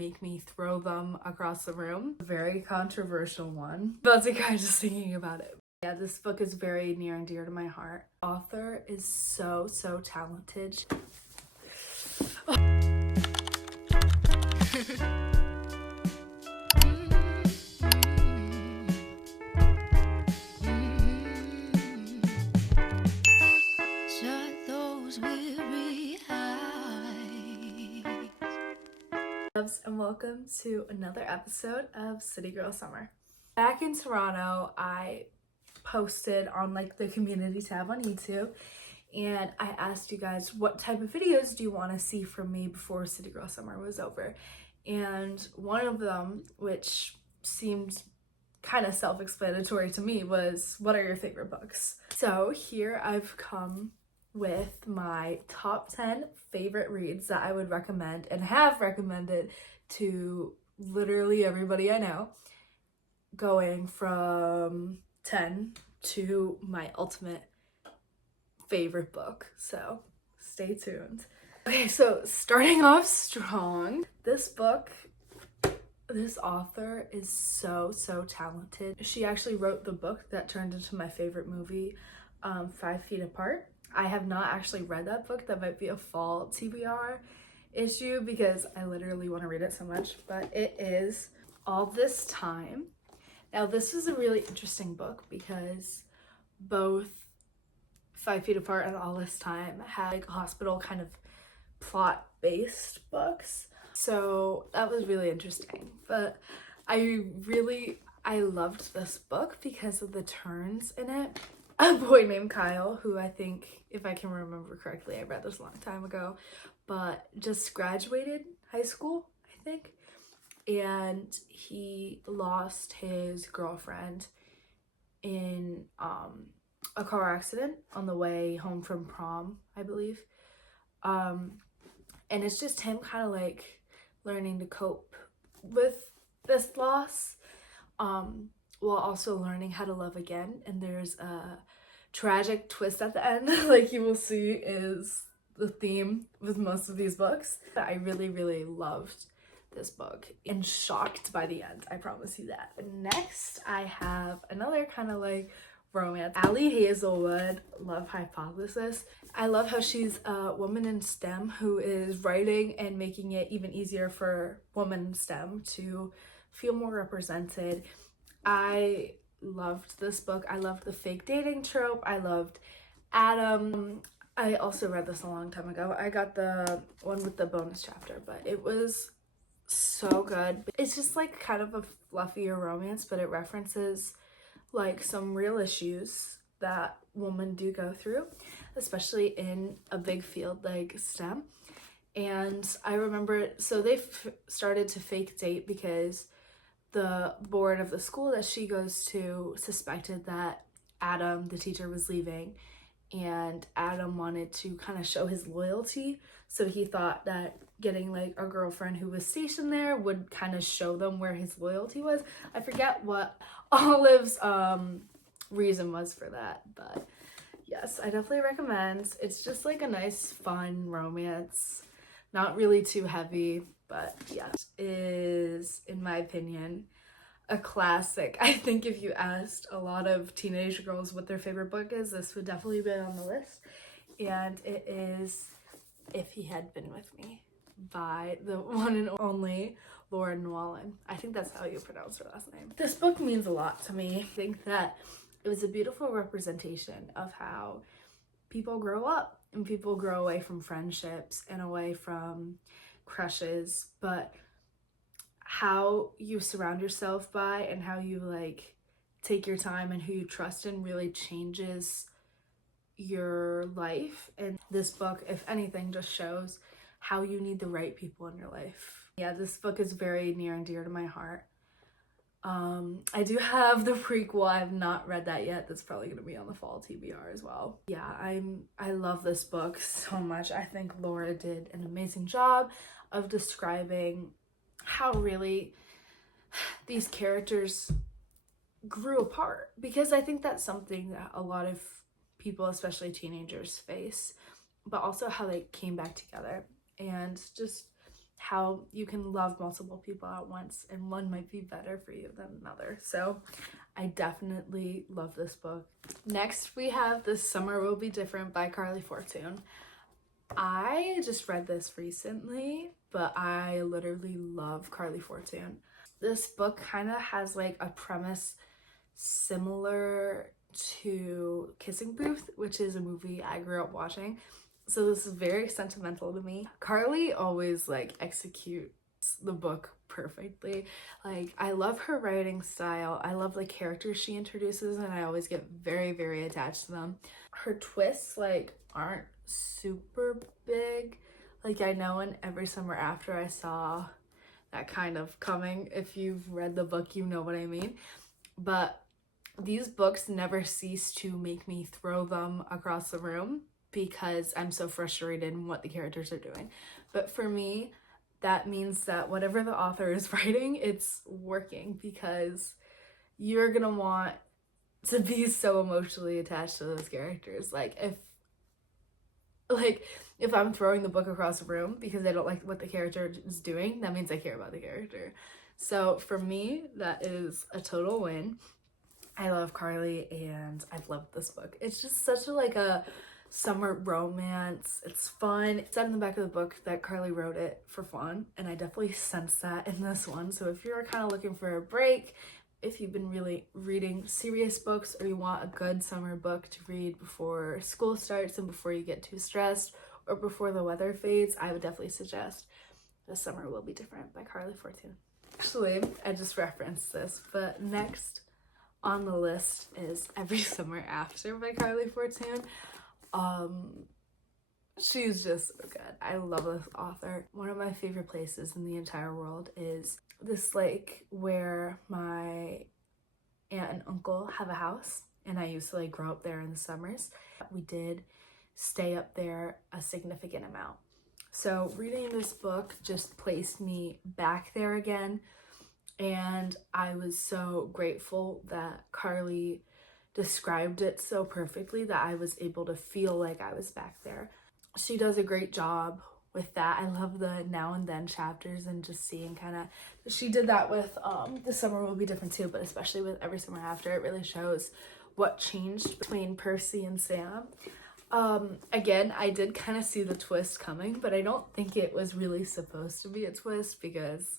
make me throw them across the room. Very controversial one. About to cry just thinking about it. Yeah, this book is very near and dear to my heart. The author is so talented. And welcome to another episode of City Girl Summer. Back in Toronto, I posted on like the community tab on YouTube, and I asked you guys what type of videos do you want to see from me before City Girl Summer was over. And one of them, which seemed kind of self-explanatory to me, was what are your favorite books? So here I've come with my top 10 favorite reads that I would recommend and have recommended to literally everybody I know, going from 10 to my ultimate favorite book. So stay tuned. Okay, so starting off strong, this author is so talented. She actually wrote the book that turned into my favorite movie, 5 Feet Apart. I have not actually read that book. That might be a fall TBR issue because I literally want to read it so much, but it is All This Time. Now, this is a really interesting book because both 5 Feet Apart and All This Time had like hospital kind of plot-based books. So that was really interesting. But I loved this book because of the turns in it. A boy named Kyle, who I think, if I can remember correctly, I read this a long time ago, but just graduated high school, I think, and he lost his girlfriend in a car accident on the way home from prom, I believe. And it's just him kind of like learning to cope with this loss, while also learning how to love again. And there's a tragic twist at the end, like you will see is the theme with most of these books. I really loved this book and shocked by the end, I promise you that. Next, I have another kind of like romance, Ali Hazelwood, Love Hypothesis. I love how she's a woman in STEM who is writing and making it even easier for women in STEM to feel more represented. I loved this book. I loved the fake dating trope. I loved Adam. I also read this a long time ago. I got the one with the bonus chapter, but it was so good. It's just like kind of a fluffier romance, but it references like some real issues that women do go through, especially in a big field like STEM. And I remember, so they started to fake date because the board of the school that she goes to suspected that Adam, the teacher, was leaving, and Adam wanted to kind of show his loyalty. So he thought that getting like a girlfriend who was stationed there would kind of show them where his loyalty was. I forget what Olive's reason was for that, but yes, I definitely recommend. It's just like a nice, fun romance, not really too heavy, but yes, is, in my opinion, a classic. I think if you asked a lot of teenage girls what their favorite book is, this would definitely be on the list. And it is If He Had Been With Me by the one and only Lauren Wallen. I think that's how you pronounce her last name. This book means a lot to me. I think that it was a beautiful representation of how people grow up and people grow away from friendships and away from crushes, but how you surround yourself by and how you like take your time and who you trust in really changes your life. And this book, if anything, just shows how you need the right people in your life. Yeah, this book is very near and dear to my heart. I do have the prequel. I have not read that yet. That's probably gonna be on the fall TBR as well. Yeah, I love this book so much. I think Laura did an amazing job of describing how really these characters grew apart, because I think that's something that a lot of people, especially teenagers, face, but also how they came back together. And just how you can love multiple people at once and one might be better for you than another. So I definitely love this book. Next we have This Summer Will Be Different by Carly Fortune. I just read this recently, but I literally love Carly Fortune. This book kind of has like a premise similar to Kissing Booth, which is a movie I grew up watching. So this is very sentimental to me. Carly always like executes the book perfectly. Like, I love her writing style. I love the characters she introduces and I always get very, very attached to them. Her twists like aren't super big. Like, I know in Every Summer After I saw that kind of coming. If you've read the book, you know what I mean. But these books never cease to make me throw them across the room because I'm so frustrated in what the characters are doing. But for me, that means that whatever the author is writing, it's working, because you're gonna want to be so emotionally attached to those characters. Like if I'm throwing the book across the room because I don't like what the character is doing, that means I care about the character. So for me, that is a total win. I love Carly and I've loved this book. It's just such a summer romance. It's fun. It said in the back of the book that Carly wrote it for fun, and I definitely sense that in this one. So if you're kind of looking for a break, if you've been really reading serious books, or you want a good summer book to read before school starts and before you get too stressed or before the weather fades, I would definitely suggest This Summer Will Be Different by Carly Fortune. Actually, I just referenced this, but next on the list is Every Summer After by Carly Fortune. She's just so good. I love this author. One of my favorite places in the entire world is this lake where my aunt and uncle have a house, and I used to like grow up there in the summers. We did stay up there a significant amount. So reading this book just placed me back there again, and I was so grateful that Carly described it so perfectly that I was able to feel like I was back there. She does a great job with that. I love the now and then chapters and just seeing kind of, she did that with The Summer Will Be Different too, but especially with Every Summer After, it really shows what changed between Percy and Sam. Again, I did kind of see the twist coming, but I don't think it was really supposed to be a twist, because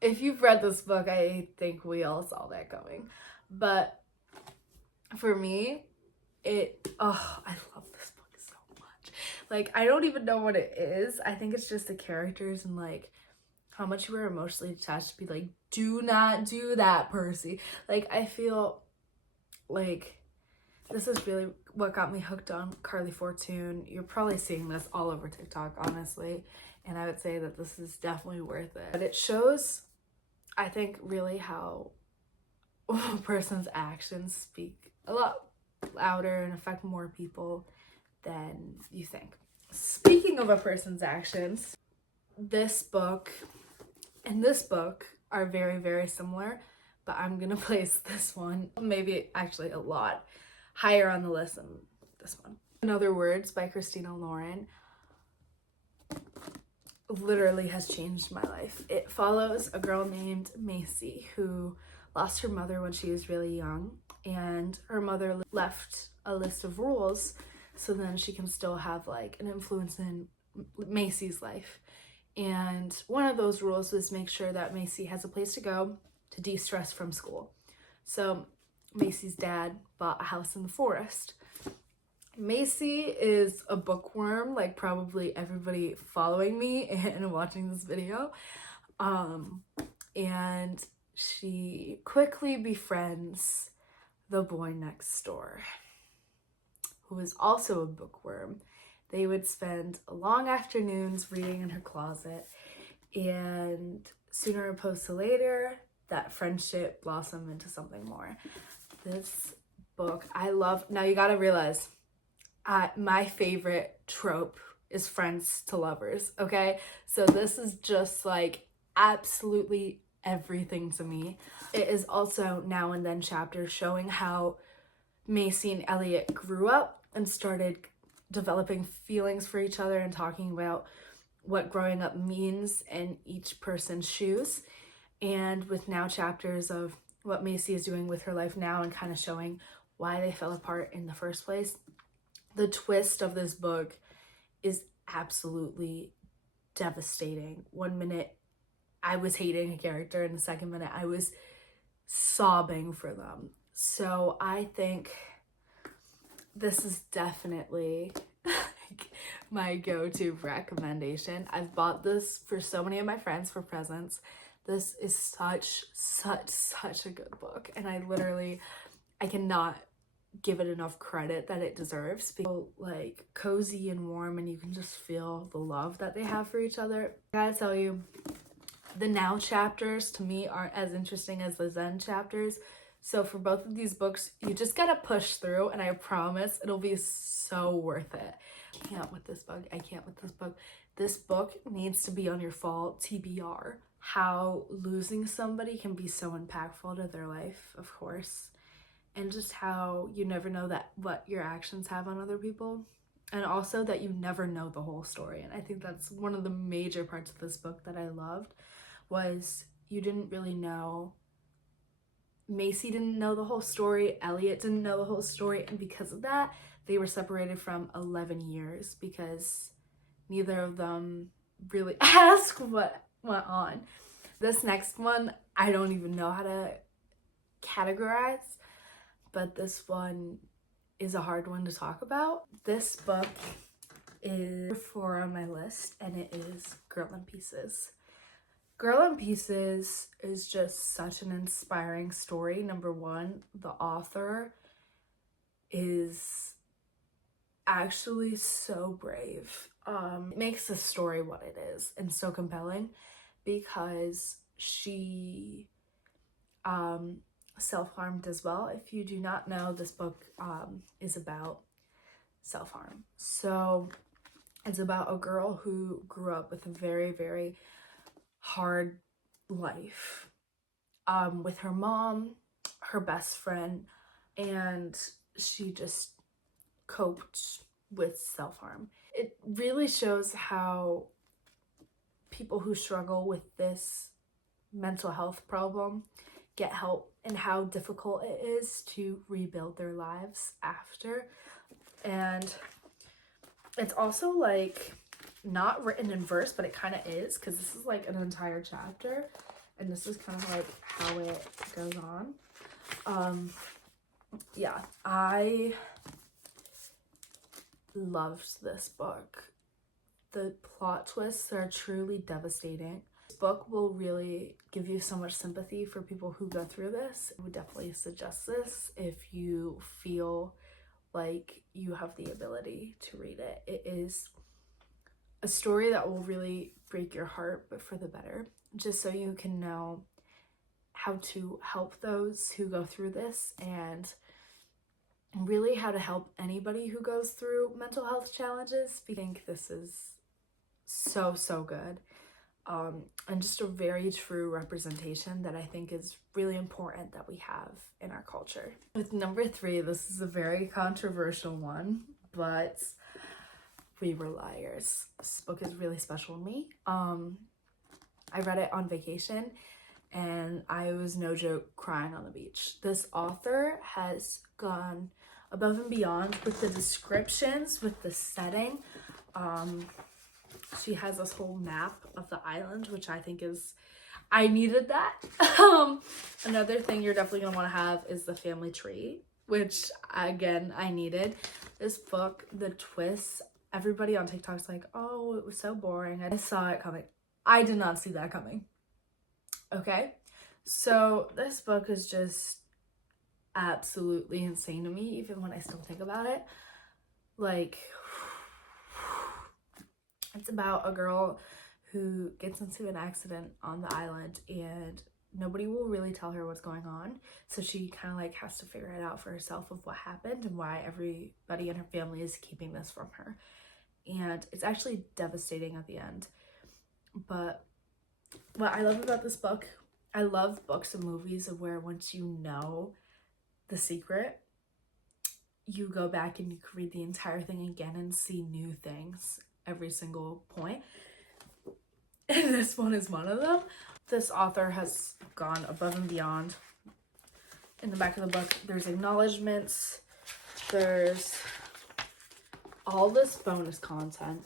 if you've read this book, I think we all saw that coming. But for me, I love this book so much. Like, I don't even know what it is. I think it's just the characters and like how much you were emotionally attached to be like, do not do that, Percy. Like, I feel like this is really what got me hooked on Carly Fortune. You're probably seeing this all over TikTok, honestly, and I would say that this is definitely worth it. But it shows, I think, really how a person's actions speak a lot louder and affect more people than you think. Speaking of a person's actions, this book and this book are very, very similar, but I'm gonna place this one, maybe actually a lot higher on the list than this one. In Other Words by Christina Lauren literally has changed my life. It follows a girl named Macy who lost her mother when she was really young, and her mother left a list of rules so then she can still have like an influence in Macy's life. And one of those rules was make sure that Macy has a place to go to de-stress from school. So Macy's dad bought a house in the forest. Macy is a bookworm, like probably everybody following me and watching this video. And she quickly befriends the boy next door, who is also a bookworm. They would spend long afternoons reading in her closet, and sooner opposed to later, that friendship blossomed into something more. This book, I love. Now you gotta realize, my favorite trope is friends to lovers, okay? So this is just like absolutely everything to me. It is also now and then chapters showing how Macy and Elliot grew up and started developing feelings for each other and talking about what growing up means in each person's shoes, and with now chapters of what Macy is doing with her life now and kind of showing why they fell apart in the first place. The twist of this book is absolutely devastating. One minute I was hating a character, and the second minute I was sobbing for them. So I think this is definitely my go-to recommendation. I've bought this for so many of my friends for presents. This is such a good book, and I cannot give it enough credit that it deserves. Because like cozy and warm, and you can just feel the love that they have for each other. I gotta tell you, the now chapters to me aren't as interesting as the Zen chapters. So for both of these books, you just gotta push through, and I promise it'll be so worth it. I can't with this book. I can't with this book. This book needs to be on your fall TBR. How losing somebody can be so impactful to their life, of course. And just how you never know that what your actions have on other people. And also that you never know the whole story. And I think that's one of the major parts of this book that I loved, was you didn't really know. Macy didn't know the whole story, Elliot didn't know the whole story, and because of that, they were separated from 11 years because neither of them really asked what went on. This next one, I don't even know how to categorize, but this one is a hard one to talk about. This book is 4 on my list, and it is Girlin Pieces. Girlin Pieces is just such an inspiring story. Number one, the author is actually so brave. It makes the story what it is and so compelling because she self-harmed as well. If you do not know, this book is about self-harm. So it's about a girl who grew up with a very, very hard life with her mom, her best friend, and she just coped with self-harm. It really shows how people who struggle with this mental health problem get help and how difficult it is to rebuild their lives after. And it's also like not written in verse, but it kind of is, because this is like an entire chapter, and this is kind of like how it goes on. Yeah, I loved this book. The plot twists are truly devastating. This book will really give you so much sympathy for people who go through this. I would definitely suggest this if you feel like you have the ability to read it. It is a story that will really break your heart, but for the better, just so you can know how to help those who go through this, and really how to help anybody who goes through mental health challenges. I think this is so good, and just a very true representation that I think is really important that we have in our culture. With number 3, this is a very controversial one, but We Were Liars. This book is really special to me. I read it on vacation, and I was, no joke, crying on the beach. This author has gone above and beyond with the descriptions, with the setting. She has this whole map of the island, which I think is, I needed that. Another thing you're definitely gonna want to have is the family tree, which again, I needed. This book, the twists, everybody on TikTok's like, oh, it was so boring. I saw it coming. I did not see that coming. Okay, so this book is just absolutely insane to me, even when I still think about it. Like, it's about a girl who gets into an accident on the island, and nobody will really tell her what's going on. So she kind of like has to figure it out for herself of what happened and why everybody in her family is keeping this from her. And it's actually devastating at the end. But what I love about this book, I love books and movies of where once you know the secret, you go back and you can read the entire thing again and see new things every single point. and this one is one of them. This author has gone above and beyond. In the back of the book, there's acknowledgements, there's all this bonus content,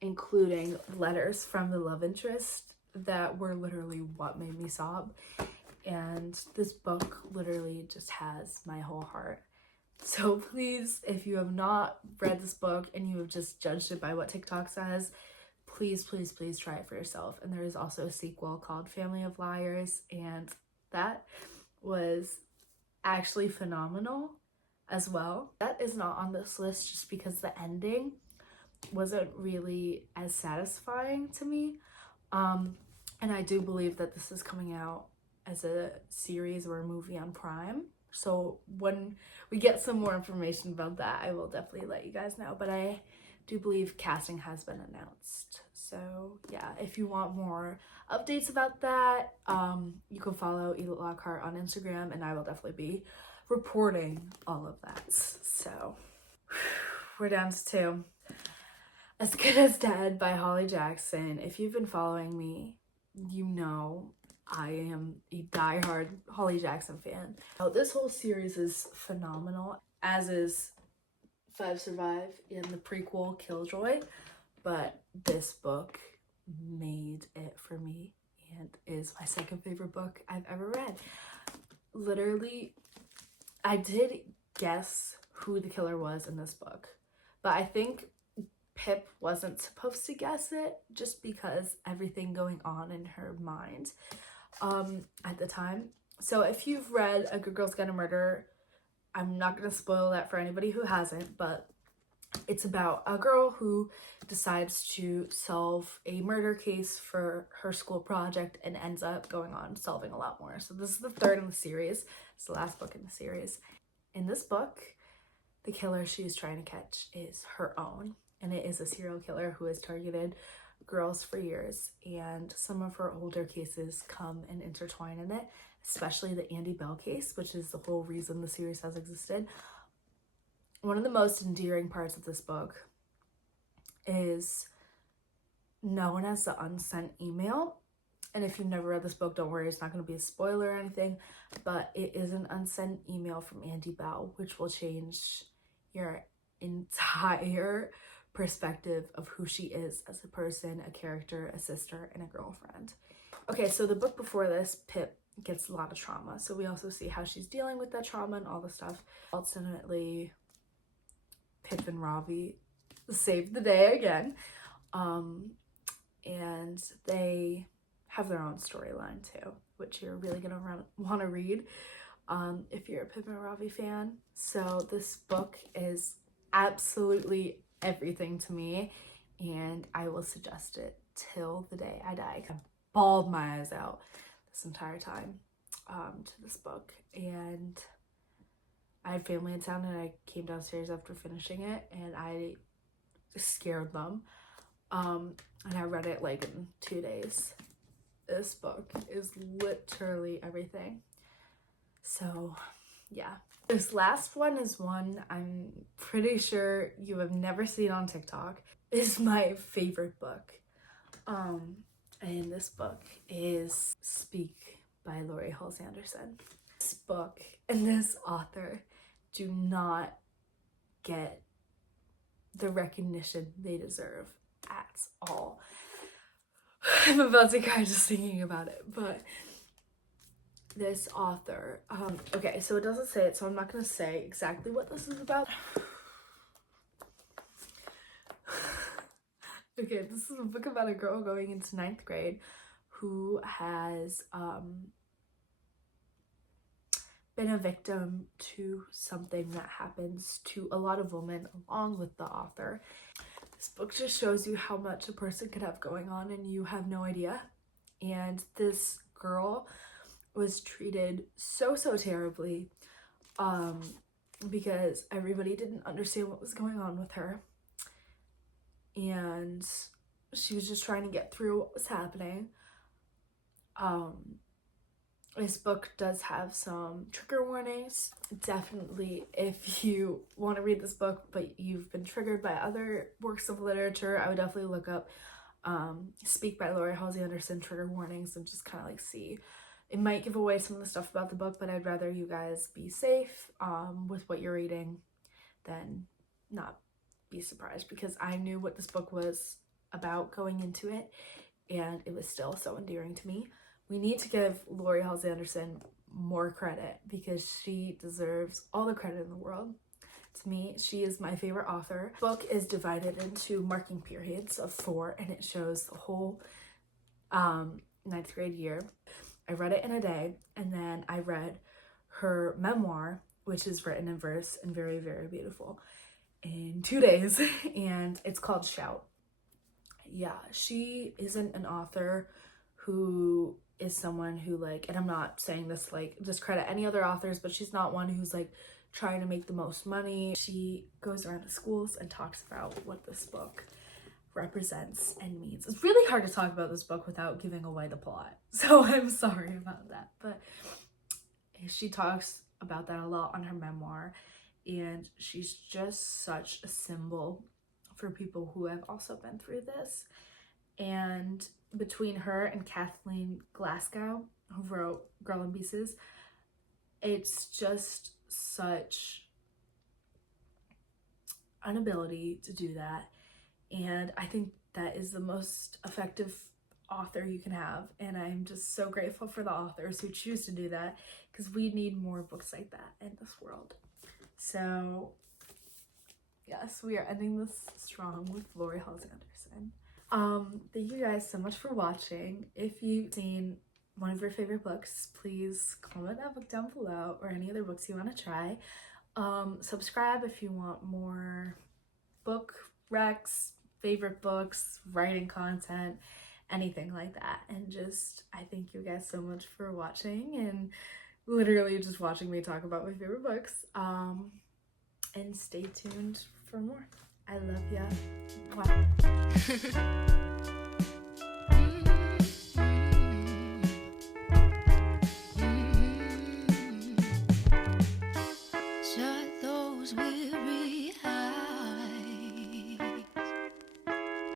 including letters from the love interest that were literally what made me sob. And this book literally just has my whole heart. So please, if you have not read this book and you have just judged it by what TikTok says, please, please, please try it for yourself. And there is also a sequel called Family of Liars, and that was actually phenomenal as well. That is not on this list just because the ending wasn't really as satisfying to me. And I do believe that this is coming out as a series or a movie on Prime. So when we get some more information about that, I will definitely let you guys know. But I do believe casting has been announced. So yeah, if you want more updates about that, you can follow Edith Lockhart on Instagram, and I will definitely be reporting all of that. So we're down to 2. As Good as Dead by Holly Jackson. If you've been following me, you know I am a diehard Holly Jackson fan. Oh, this whole series is phenomenal, as is Five Survive and the prequel Killjoy, but this book made it for me and is my second favorite book I've ever read. Literally, I did guess who the killer was in this book, but I think Pip wasn't supposed to guess it just because everything going on in her mind at the time. So if you've read A Good Girl's Gonna Murder, I'm not going to spoil that for anybody who hasn't, but it's about a girl who decides to solve a murder case for her school project and ends up going on solving a lot more. So this is the 3rd in the series. It's the last book in the series. In this book, the killer she's trying to catch is her own, and it is a serial killer who has targeted girls for years, and some of her older cases come and intertwine in it, especially the Andy Bell case, which is the whole reason the series has existed. One of the most endearing parts of this book is known as the unsent email. And if you've never read this book, don't worry, it's not going to be a spoiler or anything, but it is an unsent email from Andy Bell, which will change your entire perspective of who she is as a person, a character, a sister, and a girlfriend. Okay, so the book before this, Pip gets a lot of trauma. So we also see how she's dealing with that trauma and all the stuff. Ultimately, Pip and Ravi save the day again. And they have their own storyline too, which you're really gonna want to read if you're a Pip and Ravi fan. So this book is absolutely everything to me, and I will suggest it till the day I die. I bawled my eyes out this entire time to this book, and I had family in town, and I came downstairs after finishing it, and I scared them, and I read it like in 2 days. This book is literally everything. So yeah, this last one is one I'm pretty sure you have never seen on TikTok. It's my favorite book, and this book is Speak by Laurie Halse Anderson. This book and this author do not get the recognition they deserve at all. I'm about to cry just thinking about it, but this author, okay, so it doesn't say it, so I'm not gonna say exactly what this is about. Okay, this is a book about a girl going into 9th grade who has been a victim to something that happens to a lot of women along with the author. This book just shows you how much a person could have going on and you have no idea. And this girl was treated so terribly because everybody didn't understand what was going on with her, and she was just trying to get through what was happening. This book does have some trigger warnings. Definitely, if you want to read this book but you've been triggered by other works of literature, I would definitely look up Speak by Lori Halsey Anderson, trigger warnings, and just kind of like see. It might give away some of the stuff about the book, but I'd rather you guys be safe with what you're reading than not be surprised, because I knew what this book was about going into it, and it was still so endearing to me. We need to give Lori Halsey Anderson more credit because she deserves all the credit in the world. To me, she is my favorite author. The book is divided into marking periods of 4, and it shows the whole 9th grade year. I read it in a day, and then I read her memoir, which is written in verse and very, very beautiful, in 2 days, and it's called Shout. Yeah, she isn't an author who is someone who like, and I'm not saying this like discredit any other authors, but she's not one who's like trying to make the most money. She goes around to schools and talks about what this book represents and means. It's really hard to talk about this book without giving away the plot, so I'm sorry about that, but she talks about that a lot on her memoir, and she's just such a symbol for people who have also been through this. And between her and Kathleen Glasgow, who wrote Girlin Pieces, it's just such an ability to do that, and I think that is the most effective author you can have, and I'm just so grateful for the authors who choose to do that, because we need more books like that in this world. So yes, we are ending this strong with Lori Halsey Anderson. Thank you guys so much for watching. If you've seen one of your favorite books, please comment that book down below, or any other books you want to try. Subscribe if you want more book recs, favorite books, writing content, anything like that. And just, I thank you guys so much for watching and literally just watching me talk about my favorite books. And stay tuned for more. I love ya. Wow.